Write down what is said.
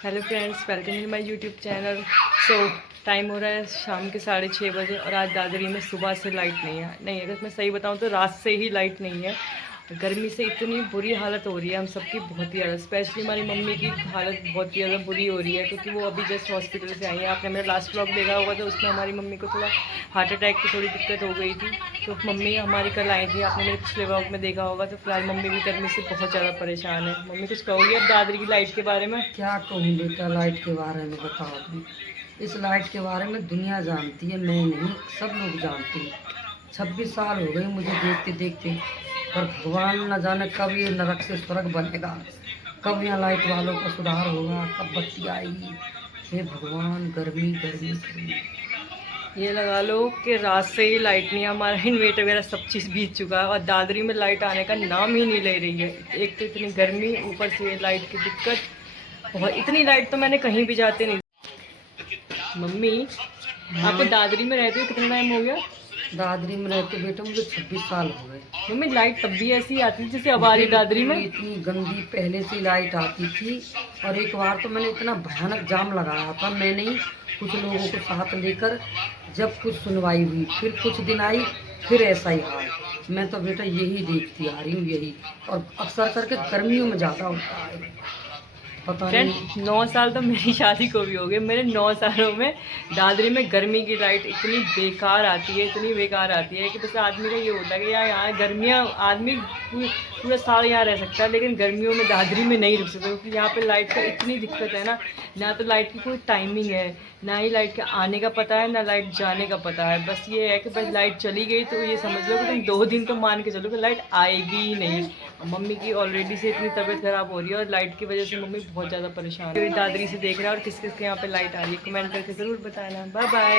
Hello friends, welcome in my YouTube channel. So time हो रहा है शाम के 6:30 बजे और आज दादरी में सुबह से लाइट नहीं है। अगर मैं सही बताऊं तो रात से ही लाइट नहीं है। गर्मी से इतनी बुरी हालत हो रही है हम सबकी, बहुत ही ज़्यादा। स्पेशली हमारी मम्मी की हालत बहुत ही ज़्यादा बुरी हो रही है क्योंकि वो अभी जस्ट हॉस्पिटल से आई है। आपने मेरा लास्ट व्लॉग देखा होगा तो उसमें हमारी मम्मी को थोड़ा हार्ट अटैक की थोड़ी दिक्कत हो गई थी। तो मम्मी हमारी कल आई थी, आपने मेरे पिछले व्लॉग में देखा होगा। तो फिलहाल मम्मी भी गर्मी से बहुत ज़्यादा परेशान है। मम्मी कुछ कहोगी अब दादरी की लाइट के बारे में? क्या कहूँ बेटा, लाइट के बारे में बताओ तुम। इस लाइट के बारे में दुनिया जानती है, मैं नहीं, सब लोग जानते हैं। 26 साल हो गए मुझे देखते देखते, पर भगवान न जाने कब ये नरक से स्वर्ग बनेगा, कब यहाँ लाइट वालों का सुधार होगा, कब बत्ती आएगी। हे भगवान, गर्मी गर्मी गर्मी। ये लगा लो कि रात से ही लाइट नहीं है। हमारा इन्वेटर वगैरह सब चीज़ बीत चुका है और दादरी में लाइट आने का नाम ही नहीं ले रही है। एक तो इतनी गर्मी, ऊपर से ये लाइट की दिक्कत। और इतनी लाइट तो मैंने कहीं भी जाते नहीं। मम्मी, आपको दादरी में रहते हो कितना टाइम हो गया? दादरी में रहते बेटा मुझे 26 साल हो गए। मम्मी, लाइट तब भी ऐसी आती थी जैसे अब आ रही दादरी में? इतनी गंदी पहले से लाइट आती थी। और एक बार तो मैंने इतना भयानक जाम लगाया था, मैं नहीं, कुछ लोगों को साथ लेकर। जब कुछ सुनवाई हुई, फिर कुछ दिन आई, फिर ऐसा ही हाल। मैं तो बेटा यही देखती आ रही हूँ, यही। और अक्सर करके गर्मियों में ज़्यादा होता है, पता फ्रेंड, नहीं। 9 साल तो मेरी शादी को भी हो गए। मेरे 9 सालों में दादरी में गर्मी की लाइट इतनी बेकार आती है, इतनी बेकार आती है कि बस आदमी का ये होता है कि यार यहाँ गर्मियाँ, आदमी पूरा साल यहाँ रह सकता है लेकिन गर्मियों में दादरी में नहीं रुक सकता क्योंकि यहाँ पे लाइट का इतनी दिक्कत है ना तो लाइट की कोई टाइमिंग है, ना ही लाइट के आने का पता है, ना लाइट जाने का पता है। बस ये है कि बस लाइट चली गई तो ये समझ लो कि तुम 2 दिन तो मान के चलो कि लाइट आएगी ही नहीं। मम्मी की ऑलरेडी से इतनी तबीयत खराब हो रही है और लाइट की वजह से मम्मी बहुत ज़्यादा परेशान है। दादरी से देख रहा है और किस किस के यहाँ पे लाइट आ रही है, कमेंट करके ज़रूर बताना। Bye bye.